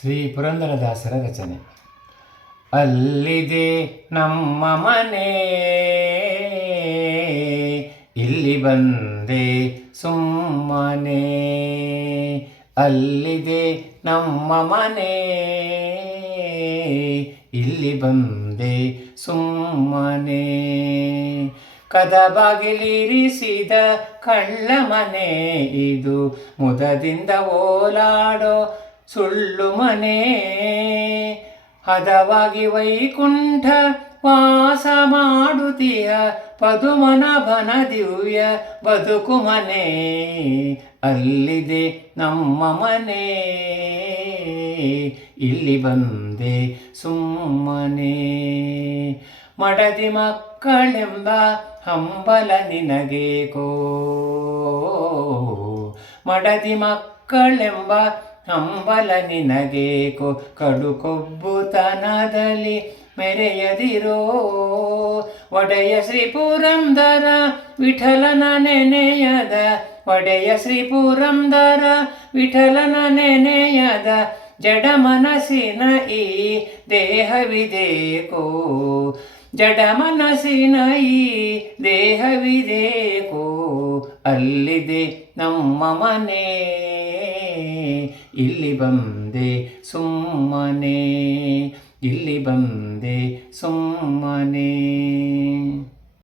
ಶ್ರೀ ಪುರಂದರದಾಸರ ರಚನೆ. ಅಲ್ಲಿದೆ ನಮ್ಮ ಮನೆ, ಇಲ್ಲಿ ಬಂದೆ ಸುಮ್ಮನೆ. ಅಲ್ಲಿದೆ ನಮ್ಮ ಮನೆ, ಇಲ್ಲಿ ಬಂದೆ ಸುಮ್ಮನೆ. ಕದ ಬಾಗಿಲಿರಿಸಿದ ಕಳ್ಳ ಮನೆ ಇದು, ಮುದದಿಂದ ಓಲಾಡೋ ಸುಳ್ಳು ಮನೆ. ಹದವಾಗಿ ವೈಕುಂಠ ವಾಸ ಮಾಡುತ್ತೀಯ ಪದುಮನಾಭನ ದಿವ್ಯ ಬದುಕು ಮನೆ. ಅಲ್ಲಿದೆ ನಮ್ಮ ಮನೆ, ಇಲ್ಲಿ ಬಂದೆ ಸುಮ್ಮನೆ. ಮಡದಿ ಮಕ್ಕಳೆಂಬ ಹಂಬಲ ನಿನಗೇಕೋ, ಮಡದಿ ಮಕ್ಕಳೆಂಬ ಹಂಬಲ ನಿನಗೇಕೋ. ಕಡು ಕೊಬ್ಬುತನದಲ್ಲಿ ಮೆರೆಯದಿರೋ, ಒಡೆಯ ಶ್ರೀ ಪುರಂದರ ವಿಠಲನ ನೆನೆಯದ, ಒಡೆಯ ಶ್ರೀ ಪುರಂದರ ವಿಠಲನ ನೆನೆಯದ. ಜಡ ಮನಸ್ಸಿನ ಈ ದೇಹವಿದೇಕೋ, ಜಡ ಮನಸ್ಸಿನ ಈ ದೇಹವಿದೇಕೋ. ಅಲ್ಲಿದೆ ನಮ್ಮ ಮನೆ, ಇಲ್ಲಿ ಬಂದೆ ಸುಮ್ಮನೆ, ಇಲ್ಲಿ ಬಂದೆ ಸುಮ್ಮನೆ.